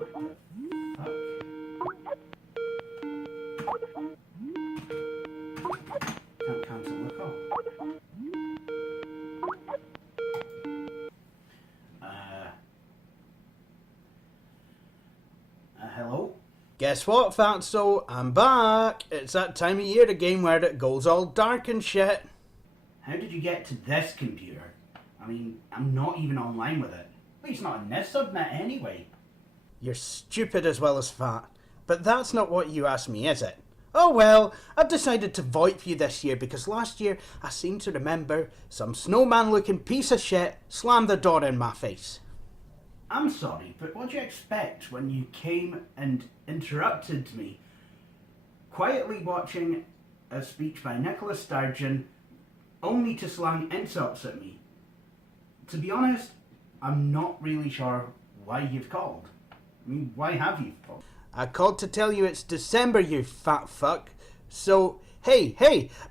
Can't cancel the call. Hello? Guess what, Fatso? I'm back! It's that time of year again where it goes all dark and shit. How did you get to this computer? I mean, I'm not even online with it. At least not in this subnet anyway. You're stupid as well as fat. But that's not what you asked me, is it? Oh well, I've decided to VoIP you this year because last year I seem to remember some snowman looking piece of shit slammed the door in my face. I'm sorry, but what do you expect when you came and interrupted me? Quietly watching a speech by Nicola Sturgeon, only to slang insults at me. To be honest, I'm not really sure why you've called. I mean, why have you called? I called to tell you it's December, you fat fuck. So, hey,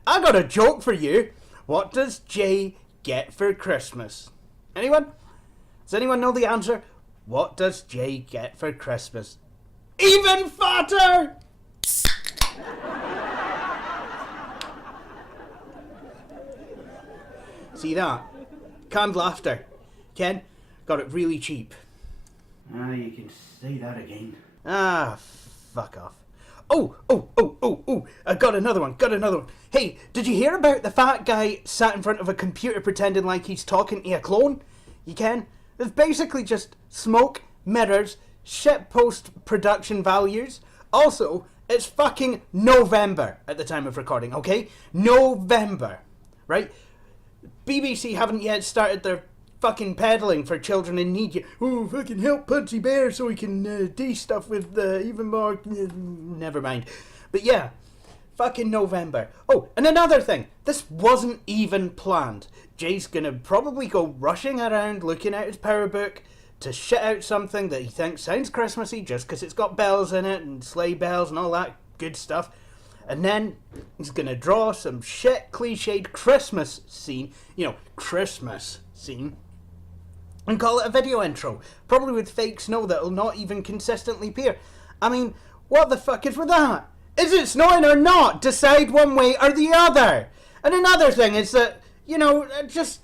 I got a joke for you. What does Jay get for Christmas? Anyone? Does anyone know the answer? What does Jay get for Christmas? Even fatter! See that? Canned laughter. Ken, got it really cheap. Ah, you can say that again. Ah, fuck off. Oh, I got another one. Hey, did you hear about the fat guy sat in front of a computer pretending like he's talking to a clone? You can? It's basically just smoke, mirrors, shit post-production values. Also, it's fucking November at the time of recording, okay? November, right? BBC haven't yet started their fucking peddling for children in need. Oh, fucking help Pudsey Bear so he can do stuff with even more... never mind. But yeah, fucking November. Oh, and another thing. This wasn't even planned. Jay's gonna probably go rushing around looking at his power book to shit out something that he thinks sounds Christmassy just because it's got bells in it and sleigh bells and all that good stuff. And then he's gonna draw some shit cliched Christmas scene, Christmas scene, and call it a video intro, probably with fake snow that'll not even consistently appear. I mean, what the fuck is with that? Is it snowing or not? Decide one way or the other. And another thing is that, just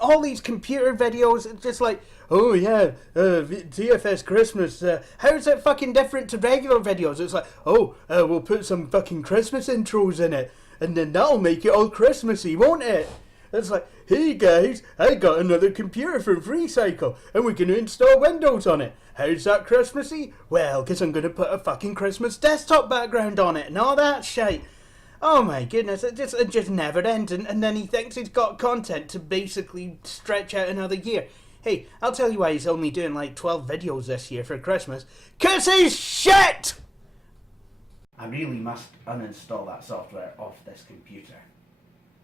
all these computer videos, it's just like, oh yeah, TFS Christmas, how is it fucking different to regular videos? It's like, we'll put some fucking Christmas intros in it, and then that'll make it all Christmassy, won't it? It's like, hey guys, I got another computer from FreeCycle, and we're going to install Windows on it. How's that Christmassy? Well, because I'm going to put a fucking Christmas desktop background on it, and all that shite. Oh my goodness, it just never ends, and then he thinks he's got content to basically stretch out another year. Hey, I'll tell you why he's only doing like 12 videos this year for Christmas. 'Cause he's shit! I really must uninstall that software off this computer.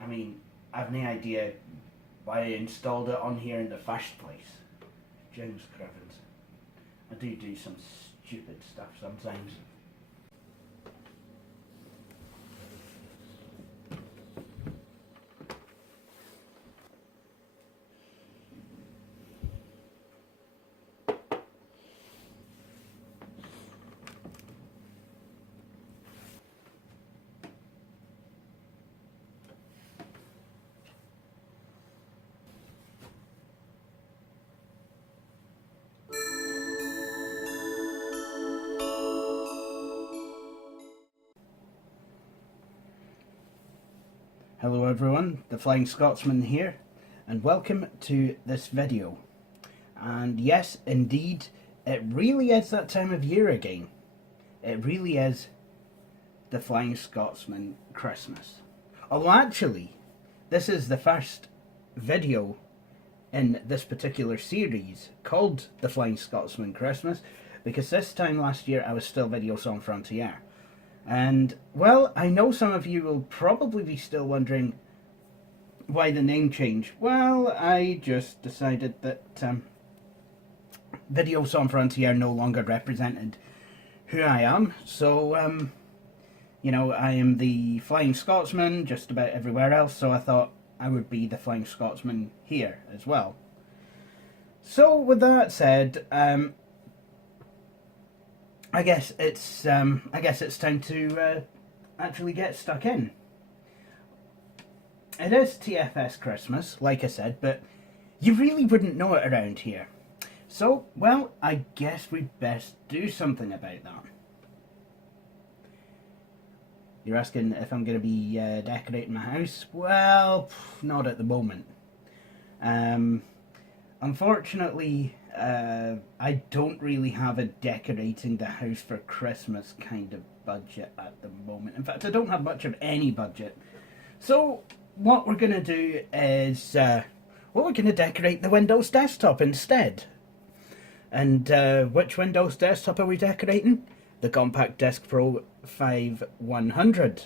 I mean, I've no idea why I installed it on here in the first place. James Crivens. I do some stupid stuff sometimes. Hello everyone, the Flying Scotsman here, and welcome to this video. And yes, indeed, it really is that time of year again. It really is the Flying Scotsman Christmas. Although actually, this is the first video in this particular series called the Flying Scotsman Christmas, because this time last year I was still Video Song Frontier. And, well, I know some of you will probably be still wondering why the name change. Well, I just decided that Video Song Frontier no longer represented who I am. So, I am the Flying Scotsman just about everywhere else, so I thought I would be the Flying Scotsman here as well. So, with that said, I guess it's time to actually get stuck in. It is TFS Christmas, like I said, but you really wouldn't know it around here. So, well, I guess we'd best do something about that. You're asking if I'm going to be decorating my house? Well, not at the moment. Unfortunately, I don't really have a decorating the house for Christmas kind of budget at the moment. In fact, I don't have much of any budget. So, what we're going to do is, we're going to decorate the Windows desktop instead. And which Windows desktop are we decorating? The Compact Disc Pro 5100.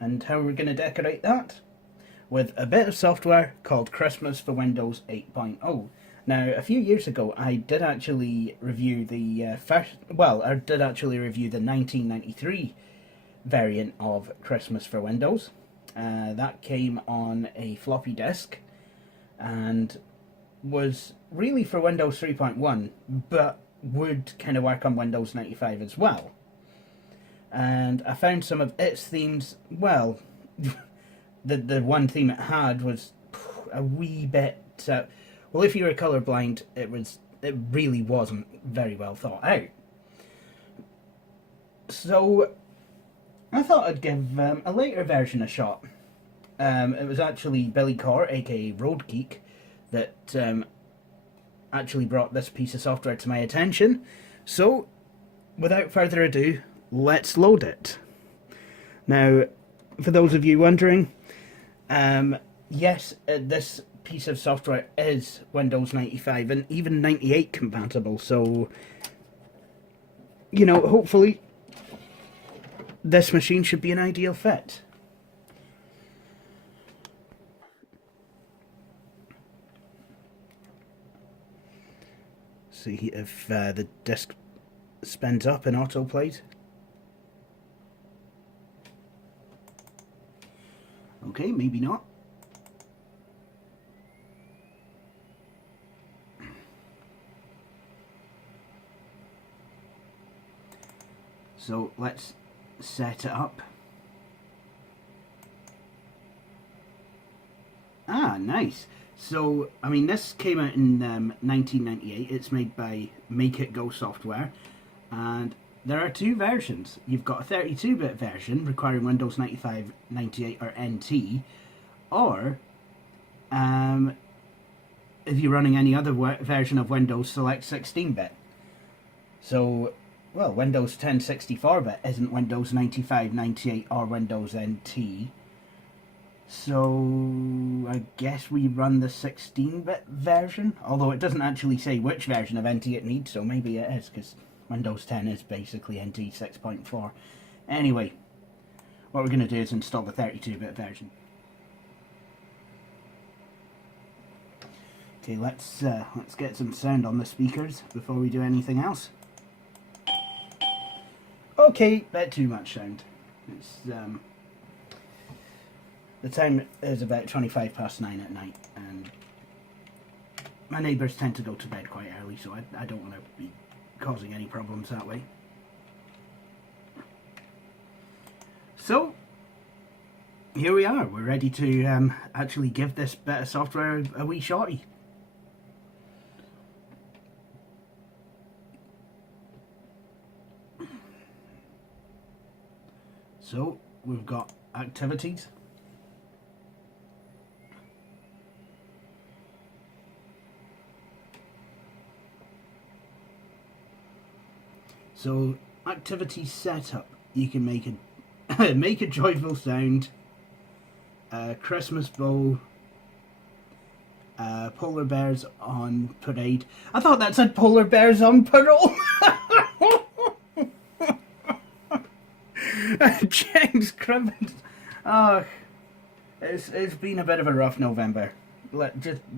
And how are we going to decorate that? With a bit of software called Christmas for Windows 8.0. Now, a few years ago, I did actually review the I did actually review the 1993 variant of Christmas for Windows. That came on a floppy disk and was really for Windows 3.1, but would kind of work on Windows 95 as well. And I found some of its themes, well, the one theme it had was a wee bit, well, if you were colourblind, it really wasn't very well thought out. So I thought I'd give a later version a shot. It was actually Billy Core, aka Road Geek, that actually brought this piece of software to my attention. So, without further ado, let's load it. Now, for those of you wondering, yes, this piece of software is Windows 95 and even 98 compatible, so, you know, hopefully this machine should be an ideal fit. See if the disk spins up in autoplay. Okay, maybe not. So let's set it up. Ah, nice. So, I mean, this came out in 1998. It's made by MakeItGo software, and there are two versions. You've got a 32-bit version requiring Windows 95, 98, or NT, or if you're running any other version of Windows, select 16-bit. So, well, Windows 10 64-bit isn't Windows 95, 98, or Windows NT. So, I guess we run the 16-bit version, although it doesn't actually say which version of NT it needs, so maybe it is, because Windows 10 is basically NT 6.4. Anyway, what we're going to do is install the 32-bit version. Okay, let's get some sound on the speakers before we do anything else. Okay, bit too much sound. It's the time is about 9:25 at night, and my neighbours tend to go to bed quite early, so I don't want to be causing any problems that way. So, here we are. We're ready to actually give this bit of software a wee shotty. So, we've got activities. So, activity setup. You can make a make a joyful sound, Christmas bow, polar bears on parade. I thought that said polar bears on parole. James Cribbins. Oh, it's been a bit of a rough November.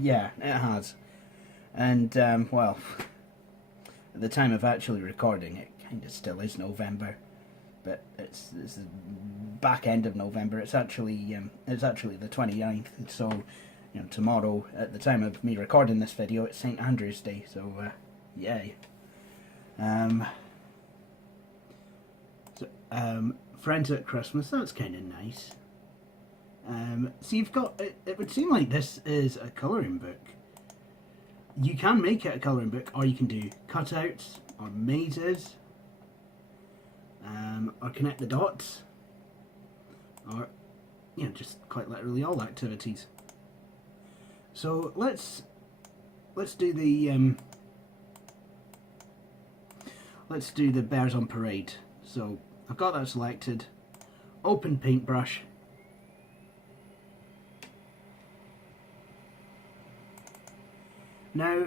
Yeah, it has. And well, at the time of actually recording, it kind of still is November, but it's the back end of November. It's actually the 29th. So, you know, tomorrow at the time of me recording this video, it's St. Andrew's Day. So yay. So, Friends at Christmas, that's kind of nice. So you've got, it would seem like this is a colouring book. You can make it a colouring book, or you can do cutouts, or mazes, or connect the dots, or, you know, just quite literally all activities. So let's do the Bears on Parade. So I've got that selected. Open paintbrush. Now,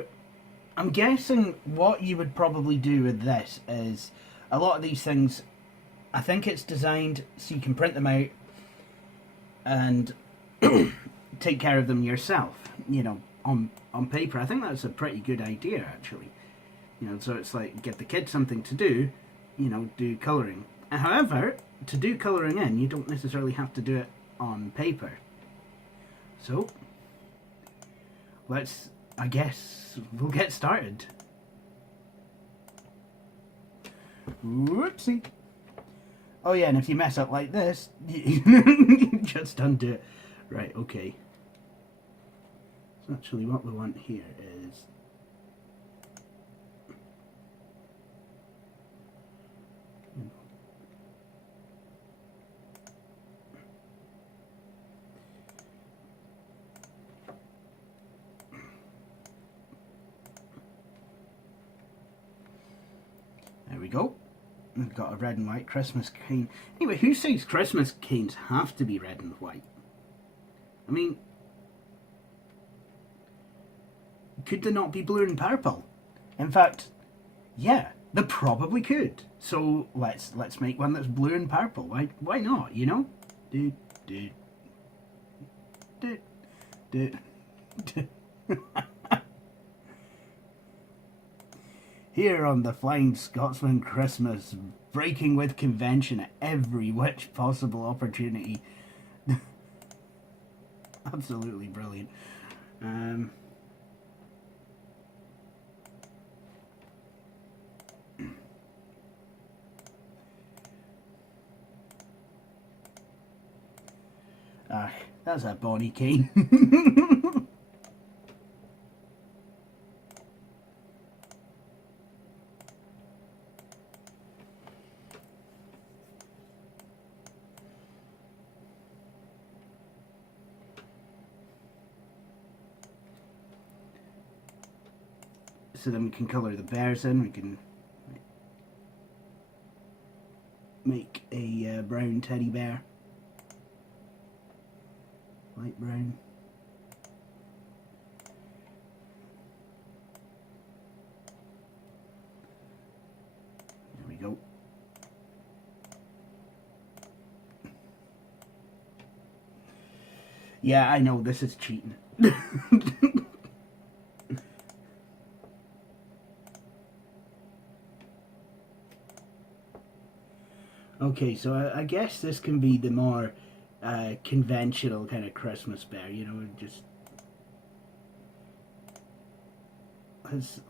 I'm guessing what you would probably do with this is a lot of these things, I think it's designed so you can print them out and take care of them yourself, you know, on paper. I think that's a pretty good idea, actually. You know, so it's like, get the kids something to do, you know, do colouring. However, to do colouring in, you don't necessarily have to do it on paper. So, I guess we'll get started. Whoopsie. Oh yeah, and if you mess up like this, you just undo it. Right, okay. So actually what we want here is... There we go. We've got a red and white Christmas cane. Anyway, who says Christmas canes have to be red and white? I mean, could they not be blue and purple? In fact, yeah, they probably could. So let's make one that's blue and purple. Why not? You know? Do do do do do. Here on the Flying Scotsman Christmas, breaking with convention at every which possible opportunity. Absolutely brilliant. Ah, that's a bonny cane. So then we can colour the bears in. We can make a brown teddy bear. Light brown. There we go. Yeah, I know, this is cheating. Okay, so I guess this can be the more conventional kind of Christmas bear, you know, just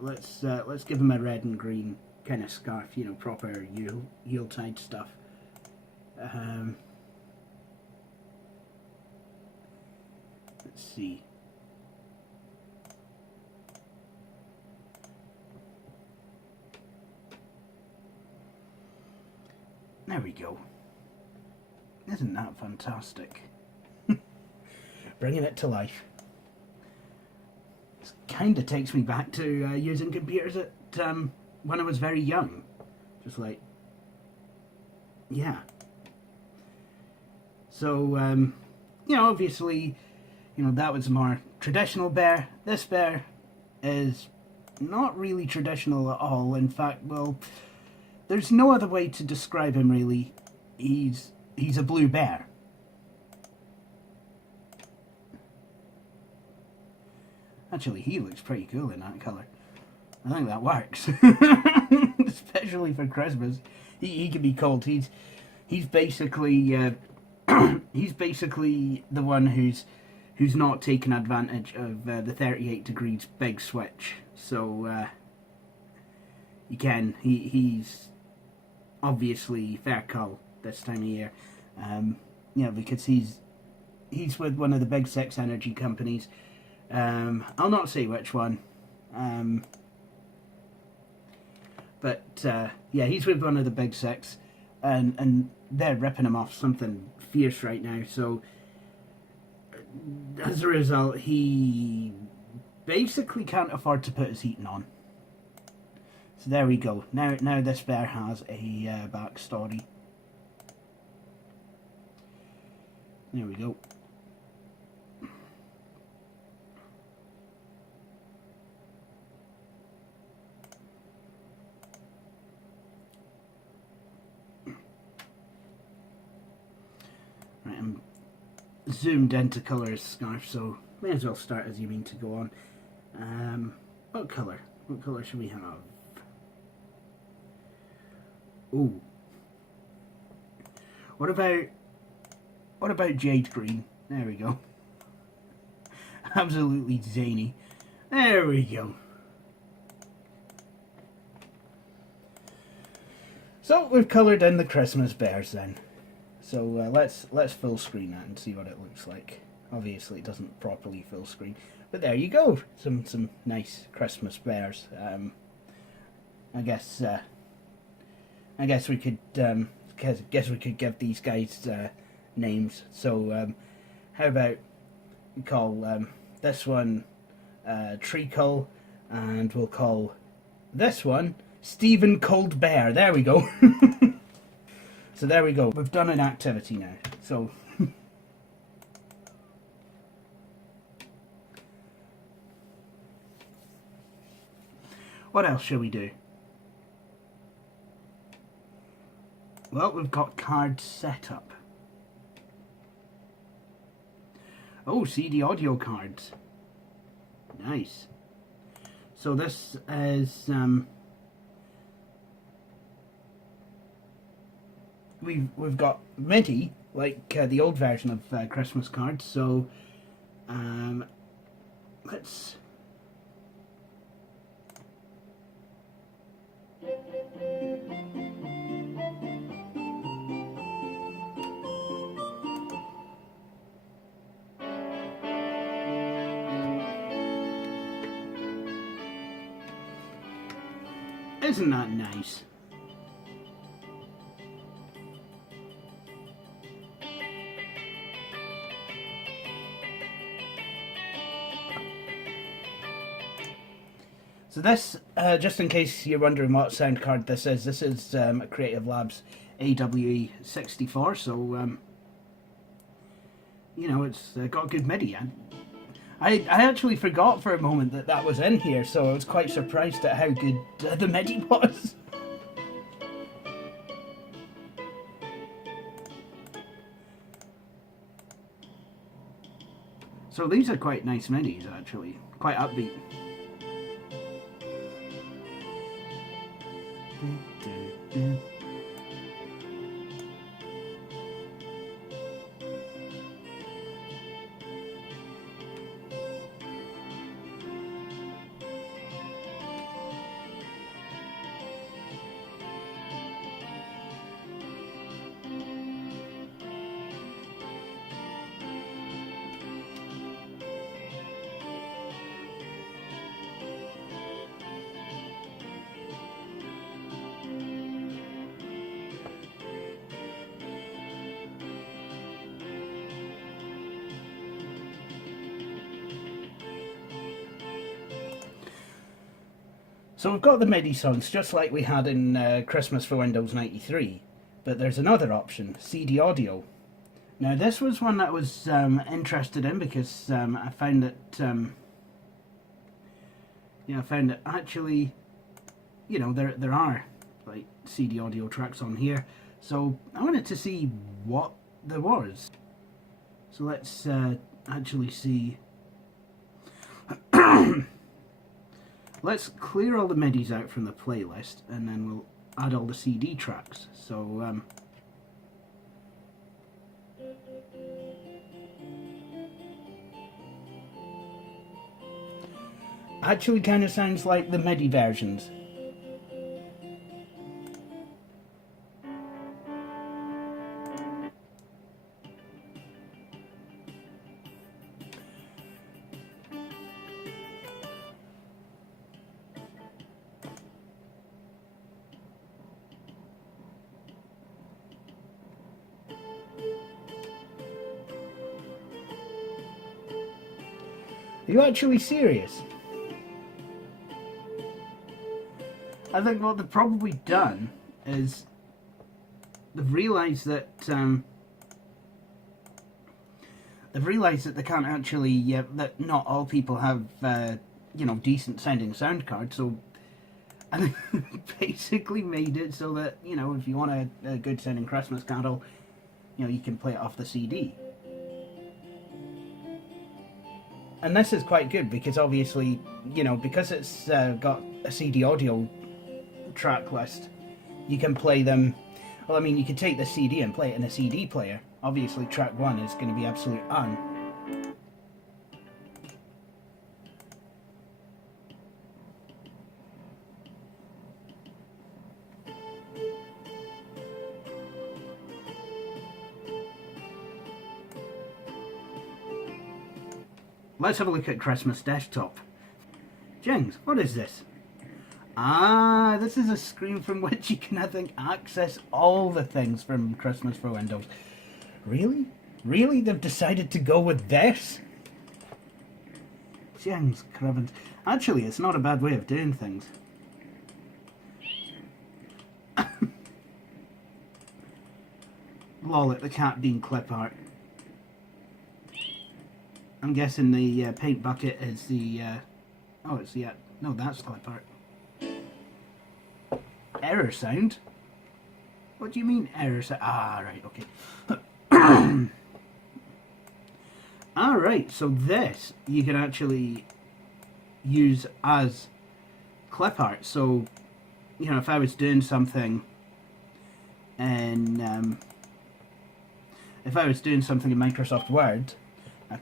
let's give him a red and green kind of scarf, you know, proper Yuletide stuff. Let's see. There we go. Isn't that fantastic? Bringing it to life. This kind of takes me back to using computers at when I was very young. Just like, yeah. So, you know, obviously, you know, that was a more traditional bear. This bear is not really traditional at all. In fact, well, there's no other way to describe him really. He's a blue bear. Actually, he looks pretty cool in that colour. I think that works. Especially for Christmas. He can be called, he's basically he's basically the one who's not taken advantage of the 38 degrees big switch. So he's obviously Faircull this time of year. You know, because he's with one of the big six energy companies. I'll not say which one. But yeah, he's with one of the big six, and they're ripping him off something fierce right now. So as a result, he basically can't afford to put his heating on. So there we go. Now this bear has a backstory. There we go. Right, I'm zoomed in to colour his scarf, so may as well start as you mean to go on. What colour? What colour should we have? Ooh. What about jade green? There we go. Absolutely zany. There we go. So we've coloured in the Christmas bears then. So let's full screen that and see what it looks like. Obviously it doesn't properly full screen, but there you go. Some nice Christmas bears. I guess we could guess we could give these guys names. So how about we call this one Treacle, and we'll call this one Stephen Cold Bear. There we go. So there we go. We've done an activity now. So what else shall we do? Well, we've got cards set up. Oh, CD audio cards. Nice. So this is we've got MIDI, like the old version of Christmas cards. So let's isn't that nice? So this, just in case you're wondering what sound card this is a Creative Labs AWE64, so you know, it's got good MIDI. I actually forgot for a moment that was in here, so I was quite surprised at how good the MIDI was. So these are quite nice MIDIs actually, quite upbeat. So we've got the MIDI songs just like we had in Christmas for Windows 93, but there's another option, CD audio. Now this was one that I was interested in because I found that I found that actually, you know, there are like CD audio tracks on here, so I wanted to see what there was. So let's actually see. Let's clear all the MIDIs out from the playlist, and then we'll add all the CD tracks. So actually kind of sounds like the MIDI versions. Are you actually serious? I think what they've probably done is they've realised that they can't actually that not all people have you know, decent sounding sound cards, so and basically made it so that, you know, if you want a good sounding Christmas carol, you know, you can play it off the CD. And this is quite good because obviously, you know, because it's got a CD audio track list, you can play them. Well, I mean, you could take the CD and play it in a CD player. Obviously, track 1 is going to be absolute on. Let's have a look at Christmas Desktop. Jings, what is this? Ah, this is a screen from which you can, I think, access all the things from Christmas for Windows. Really? Really? They've decided to go with this? Jings, cribbins. Actually, it's not a bad way of doing things. Lol at the cat being clip art. I'm guessing the paint bucket is the... oh, it's the... no, that's clip art. Error sound? What do you mean error sound? Ah, right, okay. Alright, so this you can actually use as clip art. So, you know, if I was doing something in... if I was doing something in Microsoft Word, I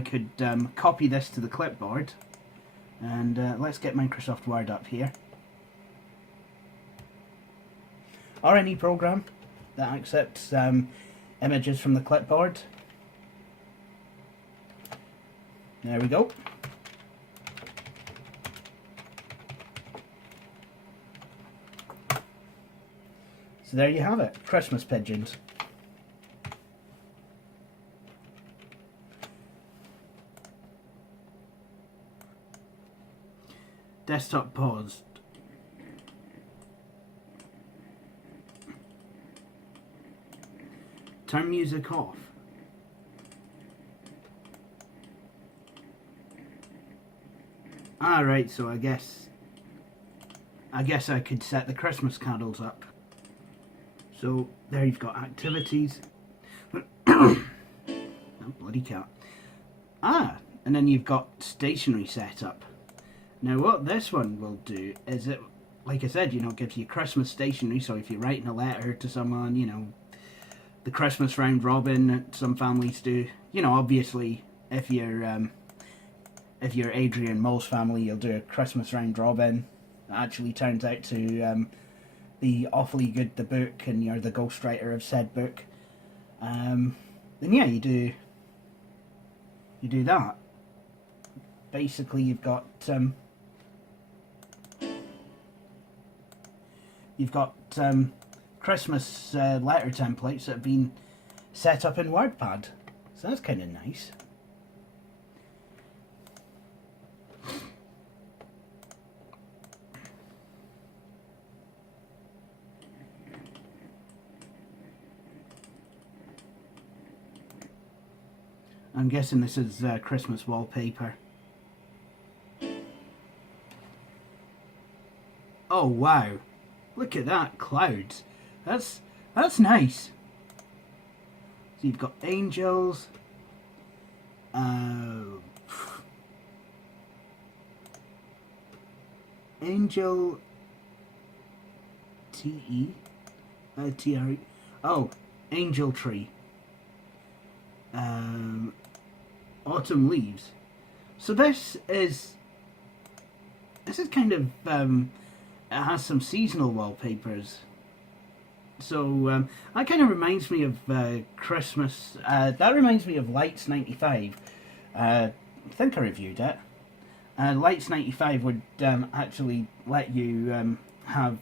could copy this to the clipboard, and let's get Microsoft Word up here, or any program that accepts images from the clipboard. There we go. So there you have it, Christmas pigeons. Desktop paused. Turn music off. Alright, so I guess I could set the Christmas candles up. So there you've got activities. Oh, bloody cat. Ah, and then you've got stationery set up. Now what this one will do is it, like I said, you know, gives you Christmas stationery. So if you're writing a letter to someone, you know, the Christmas round robin that some families do. You know, obviously, if you're Adrian Mole's family, you'll do a Christmas round robin. That actually turns out to be awfully good, the book, and you're the ghostwriter of said book. Then yeah, you do that. Basically, you've got Christmas letter templates that have been set up in WordPad, so that's kind of nice. I'm guessing this is Christmas wallpaper. Oh wow, look at that, clouds. That's nice. So you've got angels. Angel T-E T-R-E. Oh, angel tree. Autumn leaves. So this is kind of it has some seasonal wallpapers. So that kind of reminds me of Christmas. That reminds me of Lights 95. I think I reviewed it. Lights 95 would actually let you have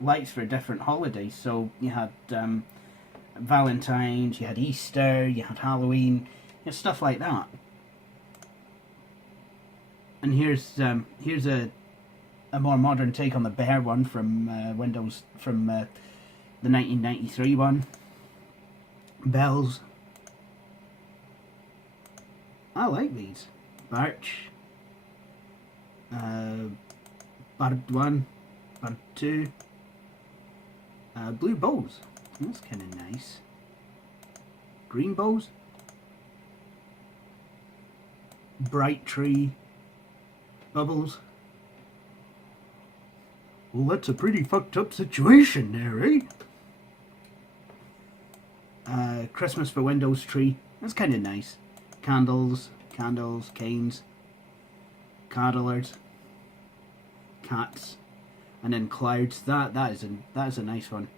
lights for different holidays. So you had Valentine's, you had Easter, you had Halloween, you know, stuff like that. And here's a more modern take on the bear one from Windows, from the 1993 one. Bells. I like these. Birch. Bird 1. Bird 2. Blue bows. That's kind of nice. Green bows. Bright tree. Bubbles. Well, that's a pretty fucked up situation there, eh? Christmas for Windows tree. That's kind of nice. Candles, canes, carolers, cats, and then clouds. That is a nice one.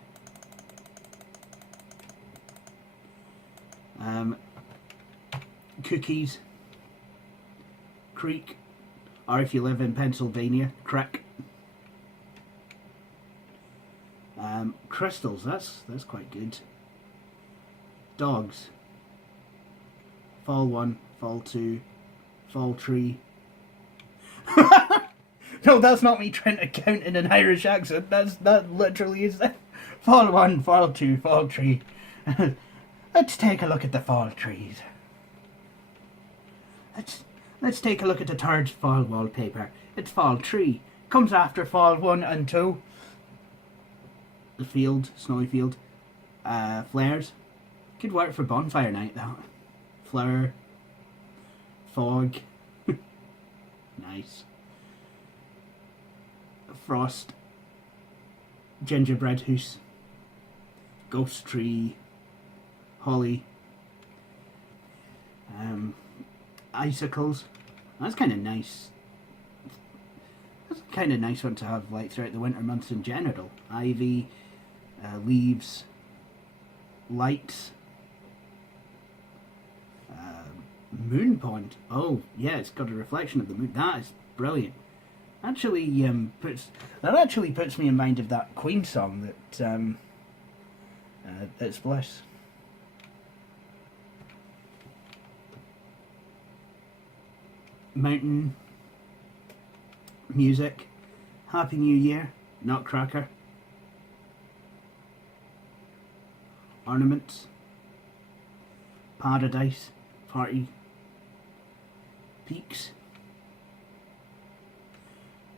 Cookies, creek, or if you live in Pennsylvania, crick. Crystals. That's quite good. Dogs. Fall 1, Fall 2, Fall Tree. No, that's not me trying to count in an Irish accent. That literally is it. Fall 1, Fall 2, Fall Tree. Let's take a look at the fall trees. Let's take a look at the third fall wallpaper. It's Fall Tree. Comes after Fall 1 and 2. The field, snowy field. Flares. Could work for bonfire night, that. Flower. Fog. Nice. Frost. Gingerbread house. Ghost tree. Holly. Icicles. That's kind of nice. That's a kind of nice one to have like throughout the winter months in general. Ivy. Leaves. Lights. Moon pond. Oh yeah, it's got a reflection of the moon. That is brilliant. Actually, puts me in mind of that Queen song that that's Bliss. Mountain. Music. Happy New Year. Nutcracker. Ornaments. Paradise. Party. Peaks.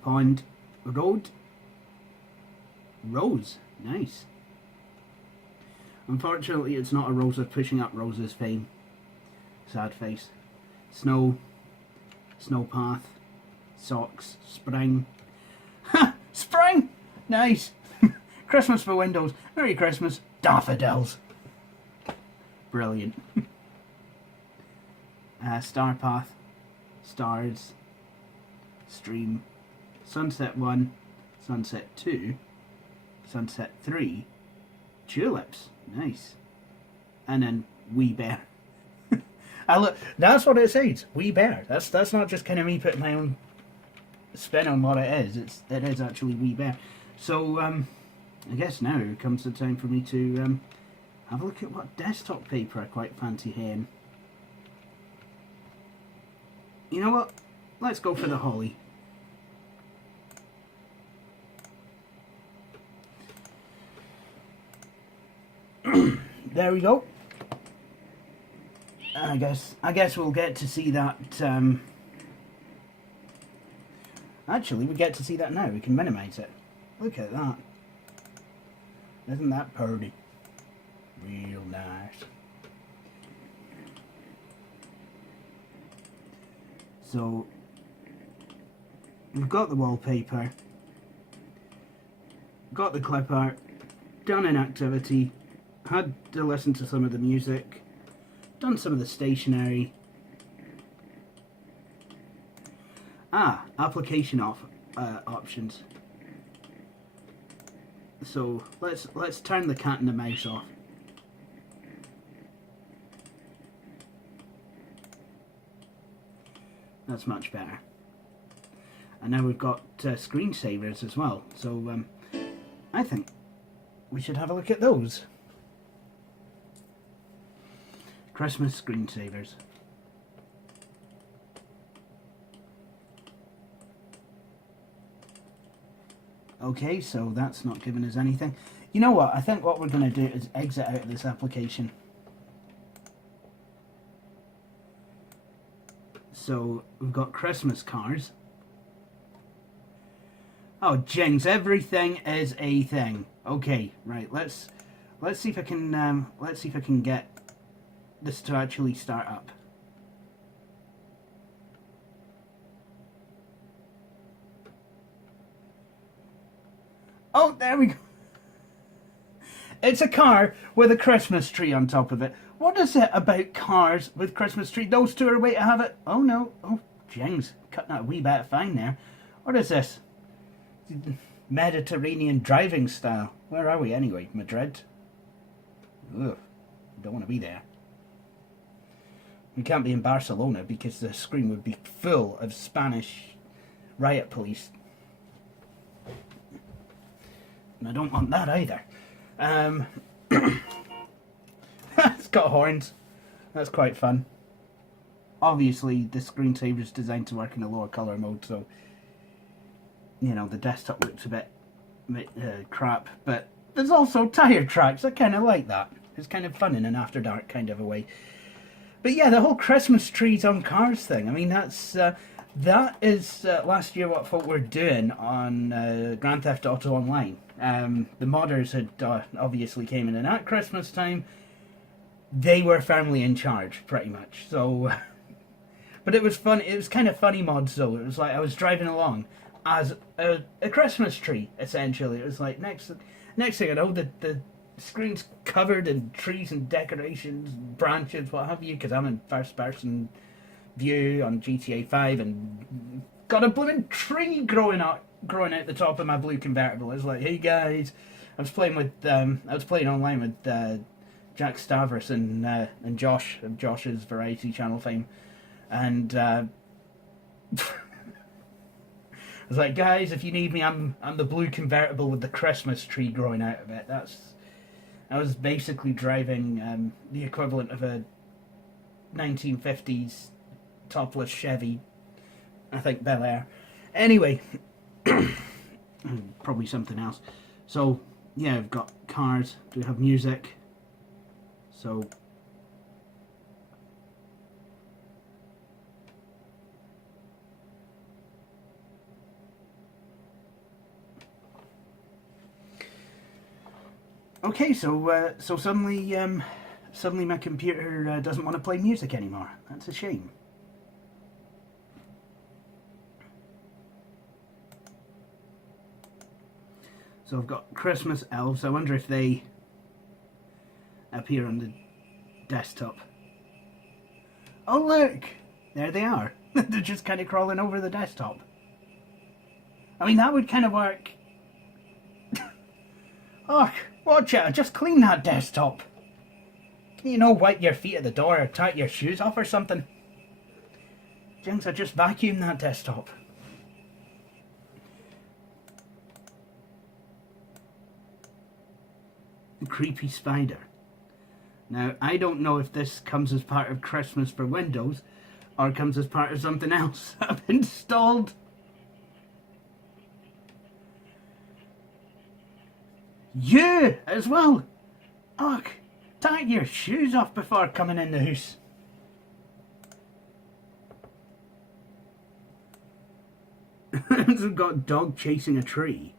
Pond. Road. Rose. Nice. Unfortunately, it's not a rose of pushing up Rose's fame. Sad face. Snow. Snow path. Socks. Spring. Ha! Spring! Nice. Christmas for Windows. Merry Christmas. Daffodils. Brilliant. Star path. Stars. Stream. Sunset 1. Sunset 2. Sunset 3. Tulips. Nice. And then Wee Bear. That's what it says. Wee Bear. That's not just kind of me putting my own spin on what it is. It is actually Wee Bear. So I guess now comes the time for me to have a look at what desktop paper I quite fancy here. You know what? Let's go for the holly. There we go. I guess we'll get to see that. Actually, we get to see that now. We can minimize it. Look at that. Isn't that pretty? Real nice. So we've got the wallpaper, got the clip art, done an activity, had to listen to some of the music, done some of the stationery. Application options. So let's turn the cat and the mouse off. That's much better. And now we've got screensavers as well. So I think we should have a look at those. Christmas screensavers. Okay, so that's not giving us anything. You know what? I think what we're going to do is exit out of this application. So we've got Christmas cards. Oh, jinx! Everything is a thing. Okay, right. Let's see if I can get this to actually start up. Oh, there we go. It's a car with a Christmas tree on top of it. What is it about cars with Christmas tree? Those two are a way to have it. Oh no. Oh, jinx. Cutting out a wee bit fine there. What is this? Mediterranean driving style. Where are we anyway? Madrid? Ugh. Don't want to be there. We can't be in Barcelona because the screen would be full of Spanish riot police. And I don't want that either. It's got horns. That's quite fun. Obviously, the screensaver is designed to work in a lower colour mode, so you know the desktop looks a bit crap. But there's also tyre tracks. I kind of like that. It's kind of fun in an After Dark kind of a way. But yeah, the whole Christmas trees on cars thing. I mean, that is last year what folk were doing on Grand Theft Auto Online. The modders had obviously came in and at Christmas time. They were firmly in charge, pretty much. So, but it was fun. It was kind of funny mods though. It was like I was driving along as a Christmas tree, essentially. It was like next thing I know, the screen's covered in trees and decorations, branches, what have you, because I'm in first person view on GTA 5 and got a blooming tree growing out the top of my blue convertible. I was like, hey guys, I was playing online with Jack Stavros and Josh of Josh's Variety Channel fame, and I was like, guys, if you need me, I'm the blue convertible with the Christmas tree growing out of it. I was basically driving the equivalent of a 1950s topless Chevy, I think Bel Air. Anyway, probably something else. So yeah, I've got cars. Do we have music? So okay, so suddenly my computer doesn't want to play music anymore. That's a shame. So I've got Christmas elves. I wonder if they appear on the desktop. Oh look! There they are. They're just kind of crawling over the desktop. I mean, that would kind of work. Oh, watch it! I just cleaned that desktop. Can you wipe your feet at the door or tie your shoes off or something? Jinx, I just vacuumed that desktop. Creepy spider. Now, I don't know if this comes as part of Christmas for Windows or comes as part of something else I've installed. You as well. Ugh, tie your shoes off before coming in the house. We've got a dog chasing a tree.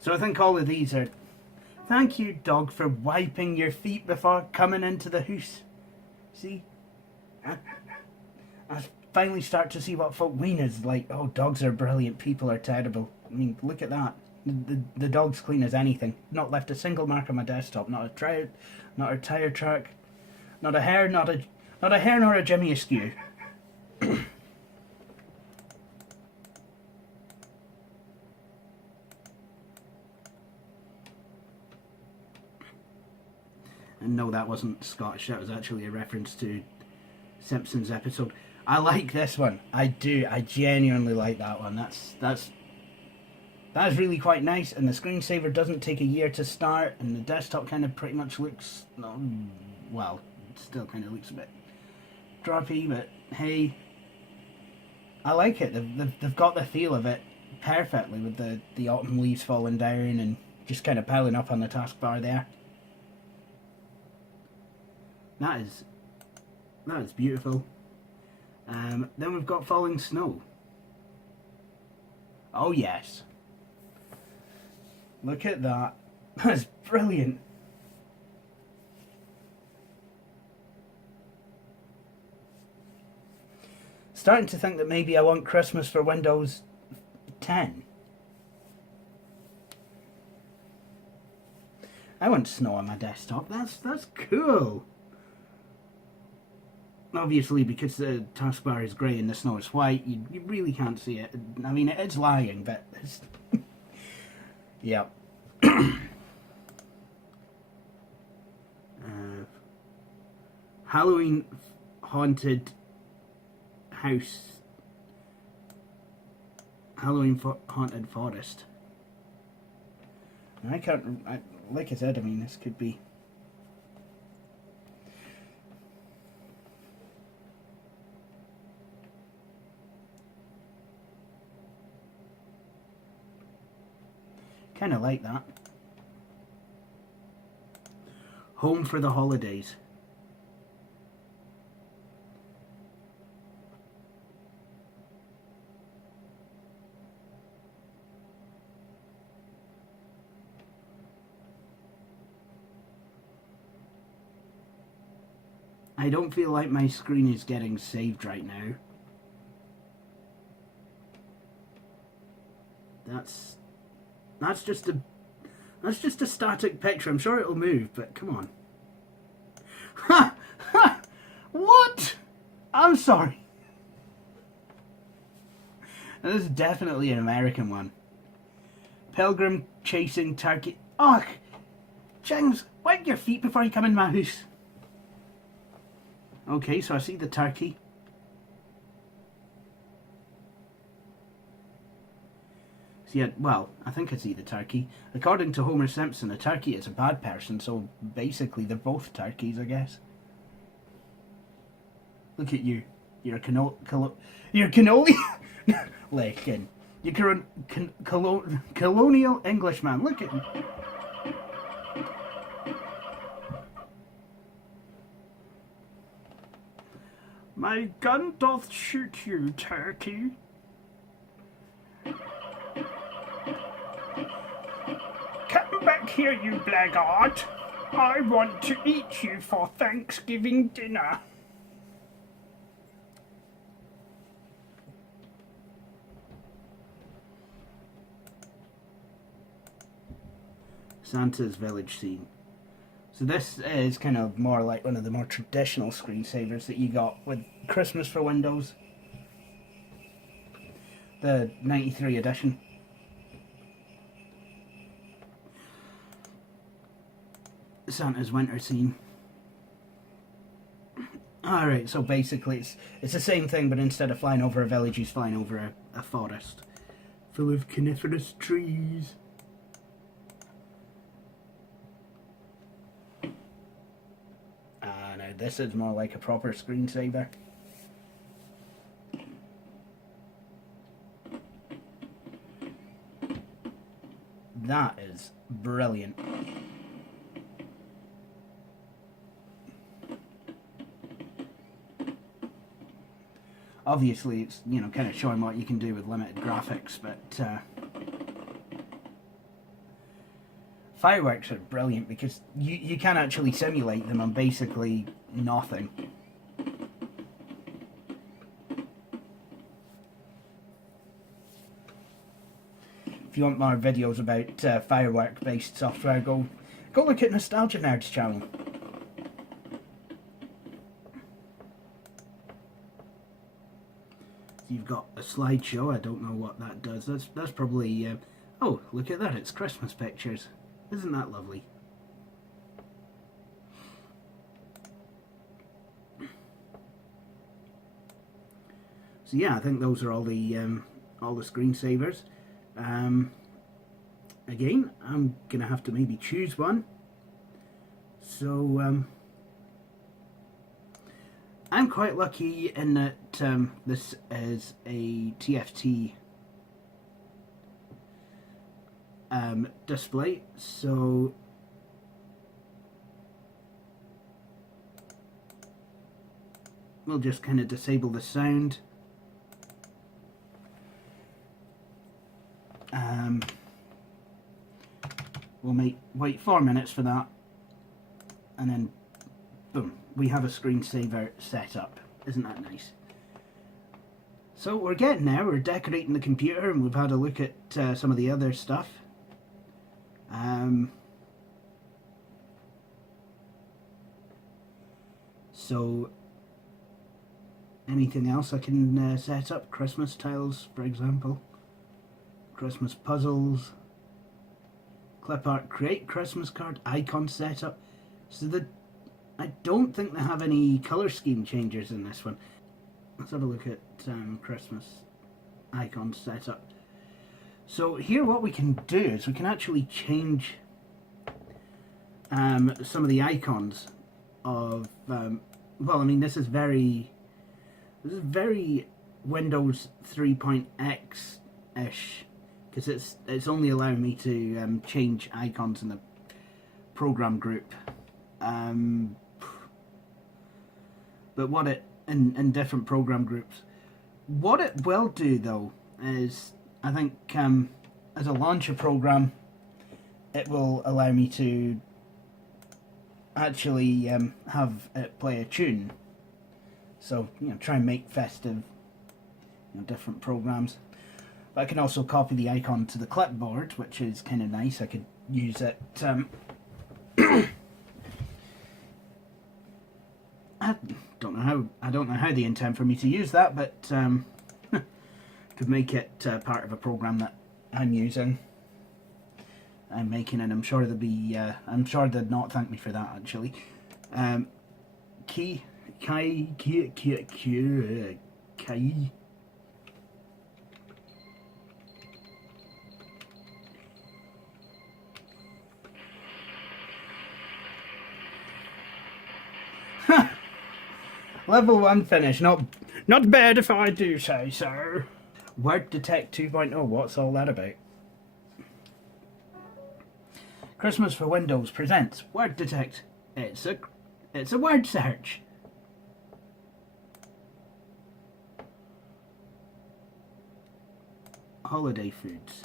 So I think all of these are, thank you dog for wiping your feet before coming into the house. See? I finally start to see what folk mean is like, oh, dogs are brilliant, people are terrible. I mean, look at that. The dog's clean as anything. Not left a single mark on my desktop. Not a tire track. Not a hair, not a hair nor a Jimmy askew. And no, that wasn't Scottish. That was actually a reference to Simpsons episode. I like this one. I do. I genuinely like that one. That's really quite nice. And the screensaver doesn't take a year to start. And the desktop kind of pretty much looks, well, still kind of looks a bit droppy, but hey, I like it. They've got the feel of it perfectly with the autumn leaves falling down and just kind of piling up on the taskbar there. That is beautiful. Then we've got falling snow. Oh yes. Look at that. That's brilliant. Starting to think that maybe I want Christmas for Windows 10. I want snow on my desktop. That's cool. Obviously, because the taskbar is grey and the snow is white, you really can't see it. I mean, it is lying, but it's... yeah. Halloween haunted house. Halloween haunted forest. I can't... like I said, I mean, this could be... kind of like that. Home for the holidays. I don't feel like my screen is getting saved right now. That's just a static picture. I'm sure it'll move, but come on. Ha! Ha! What? I'm sorry. This is definitely an American one. Pilgrim chasing turkey. Oh, James, wipe your feet before you come in my house. Okay, so I see the turkey. Yeah, well, I think I see the turkey. According to Homer Simpson, a turkey is a bad person, so basically they're both turkeys, I guess. Look at you. You're a you're cannoli... Leckin. You're colonial Englishman. Look at you. My gun doth shoot you, turkey. Come back here, you blackguard. I want to eat you for Thanksgiving dinner. Santa's village scene. So this is kind of more like one of the more traditional screensavers that you got with Christmas for Windows. The 93 edition. Santa's winter scene. Alright, so basically it's the same thing, but instead of flying over a village, he's flying over a forest full of coniferous trees. Now this is more like a proper screensaver. That is brilliant. Obviously, it's, you know, kind of showing what you can do with limited graphics, but fireworks are brilliant because you can actually simulate them on basically nothing. If you want more videos about firework-based software, go look at Nostalgia Nerd's channel. You've got a slideshow. I don't know what that does. That's probably... oh, look at that. It's Christmas pictures. Isn't that lovely? So yeah, I think those are all the screensavers. Again, I'm gonna have to maybe choose one. So I'm quite lucky in that this is a TFT display, so we'll just kind of disable the sound. We'll wait 4 minutes for that, and then boom, we have a screensaver set up. Isn't that nice? So we're getting there, we're decorating the computer, and we've had a look at some of the other stuff. So anything else I can set up? Christmas tiles, for example. Christmas puzzles. Clip art, create Christmas card, icon setup. So I don't think they have any colour scheme changes in this one. Let's have a look at Christmas icon setup. So here what we can do is we can actually change some of the icons of, well, I mean, this is very Windows 3.x-ish, because it's only allowing me to change icons in the program group. But what it in different program groups, what it will do though is, I think as a launcher program, it will allow me to actually have it play a tune. So, you know, try and make festive, you know, different programs. But I can also copy the icon to the clipboard, which is kind of nice. I could use it. I don't know how they intend for me to use that, but could make it part of a program that I'm using. I'm making, and I'm sure they'll be. I'm sure they'd not thank me for that actually. Key. Level 1 finish, not bad if I do say so. Word Detect 2.0, what's all that about? Christmas for Windows presents Word Detect. It's a word search. Holiday foods.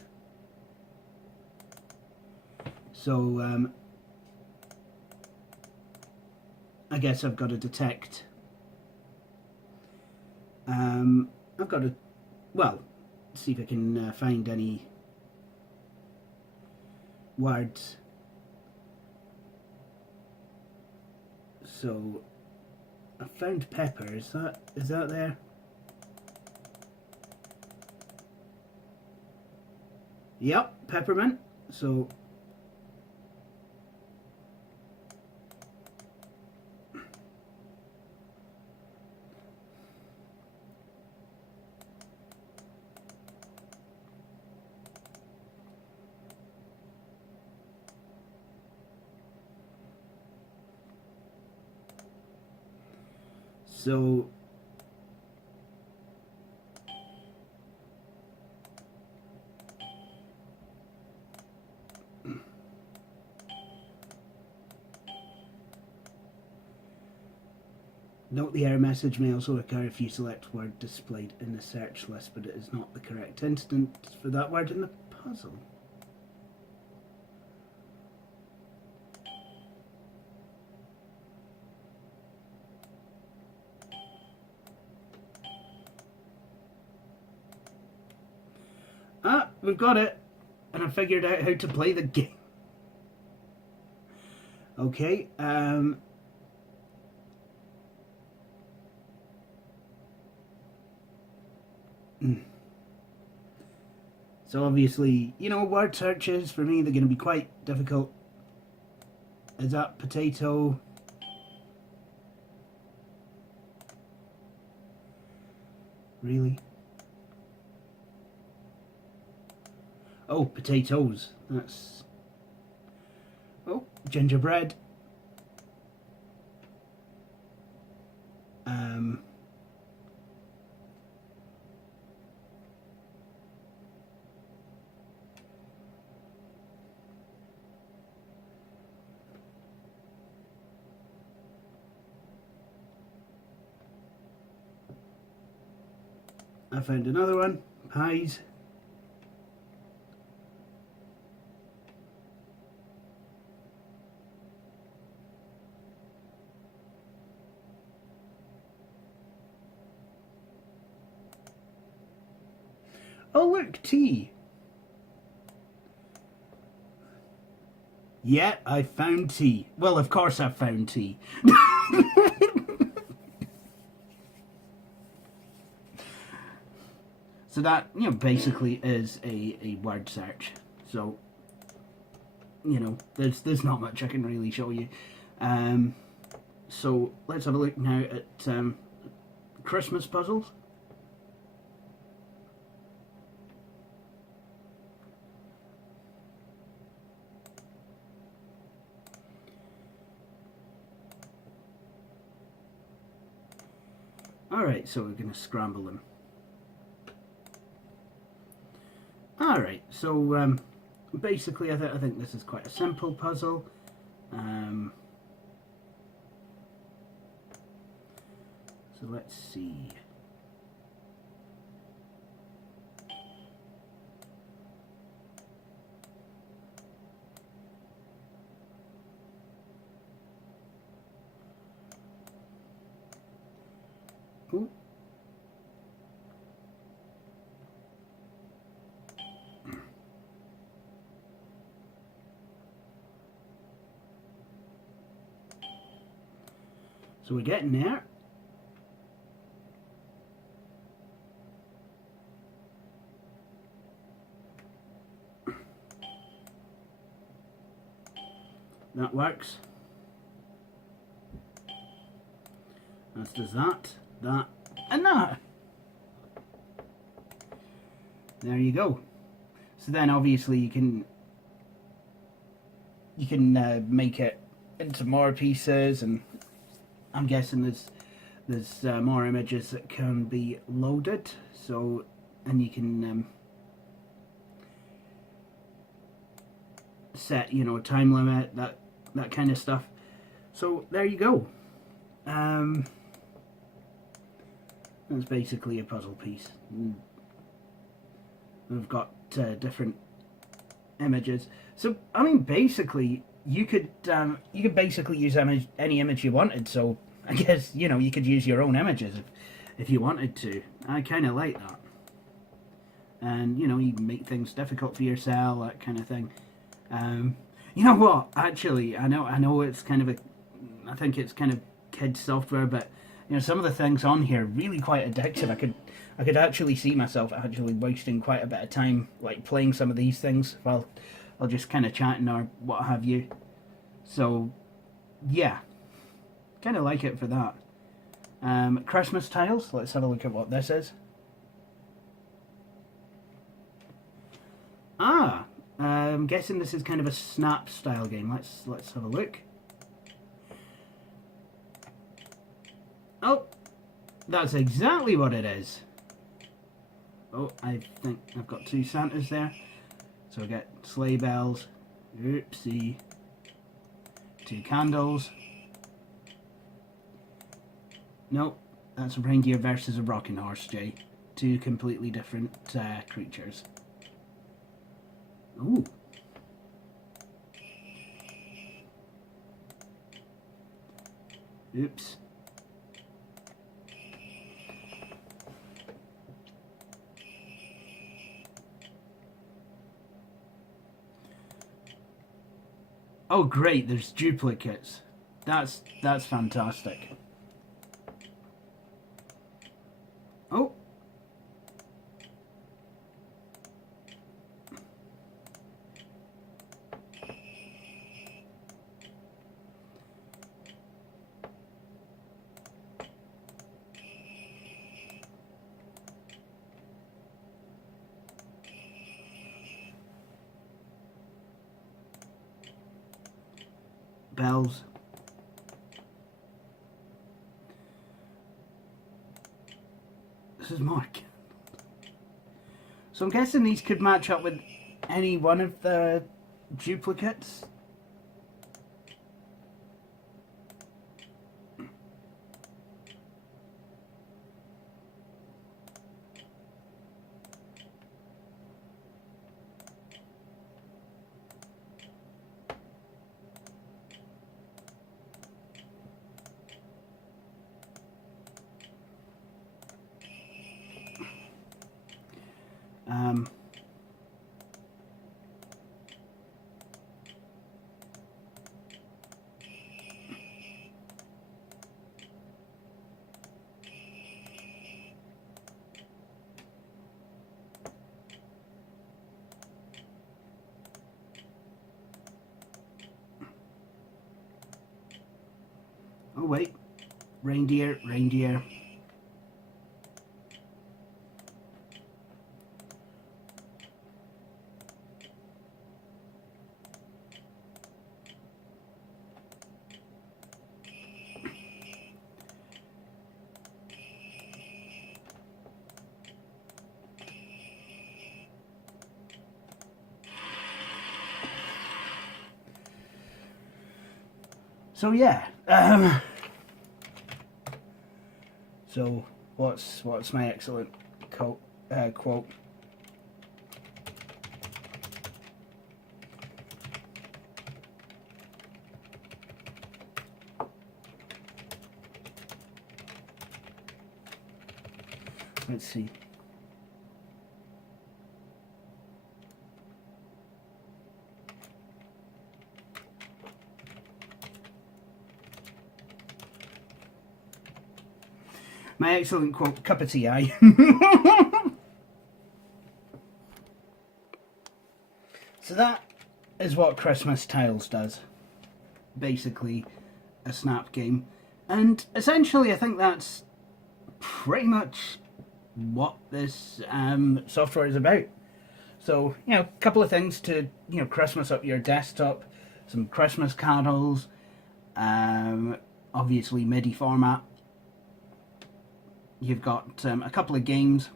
So I guess I've got to detect. I've got to, well, see if I can find any words. So I found pepper. Is that there? Yep, peppermint. So note the error message may also occur if you select word displayed in the search list, but it is not the correct instance for that word in the puzzle. Ah, we've got it, and I figured out how to play the game. Okay, so obviously, you know, word searches for me, they're going to be quite difficult. Is that potato? Really? Oh, potatoes. That's... Oh, gingerbread. I found another one, pies. Oh look, tea. Yeah, I found tea. Well, of course I found tea. So that, you know, basically is a word search. So, you know, there's not much I can really show you. So let's have a look now at Christmas puzzles. Alright, so we're going to scramble them. Alright, so basically I think this is quite a simple puzzle. So let's see. Ooh. So we're getting there. That works. As does that, and that. There you go. So then obviously you can make it into more pieces, and I'm guessing there's more images that can be loaded. So, and you can set, you know, a time limit, that kind of stuff. So there you go. That's basically a puzzle piece. We've got different images. So I mean, basically, you could basically use any image you wanted. So I guess, you know, you could use your own images if you wanted to. I kind of like that. And, you know, you can make things difficult for yourself, that kind of thing. You know what? Actually, I know it's kind of I think it's kind of kids software, but you know, some of the things on here are really quite addictive. I could actually see myself actually wasting quite a bit of time like playing some of these things while just kind of chatting or what have you. So yeah, kind of like it for that. Christmas tiles. Let's have a look at what this is. I'm guessing this is kind of a snap style game. Let's have a look. Oh, that's exactly what it is. Oh, I think I've got two Santas there. So I get sleigh bells. Oopsie. Two candles. Nope, that's a reindeer versus a rocking horse, Jay. Two completely different creatures. Ooh. Oops. Oh great, there's duplicates. That's fantastic. Oh. Bells. is more candles. So I'm guessing these could match up with any one of the duplicates. Oh wait, reindeer, reindeer. So yeah, so what's my excellent quote? Let's see. My excellent quote, cup of tea, aye. So that is what Christmas Tiles does. Basically, a snap game. And essentially, I think that's pretty much what this software is about. So, you know, a couple of things to, you know, Christmas up your desktop. Some Christmas carols. Obviously, MIDI format. You've got a couple of games,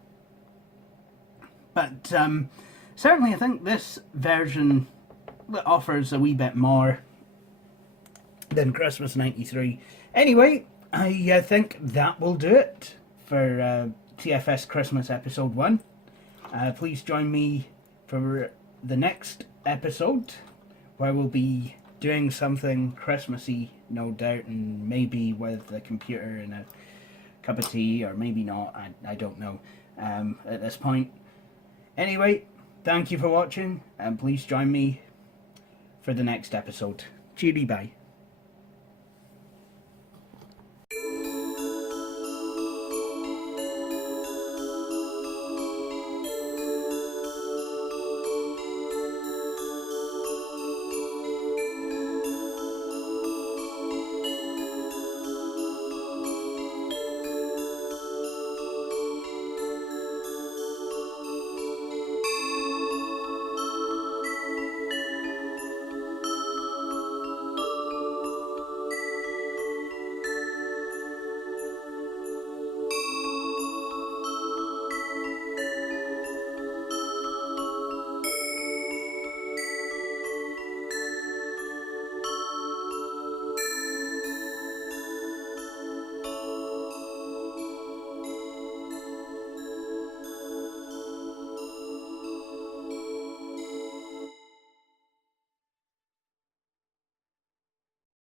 but certainly I think this version offers a wee bit more than Christmas 93. Anyway, I think that will do it for TFS Christmas episode 1. Please join me for the next episode, where we'll be doing something Christmassy, no doubt, and maybe with the computer and a cup of tea, or maybe not, I don't know at this point. Anyway, thank you for watching, and please join me for the next episode. Cheery bye.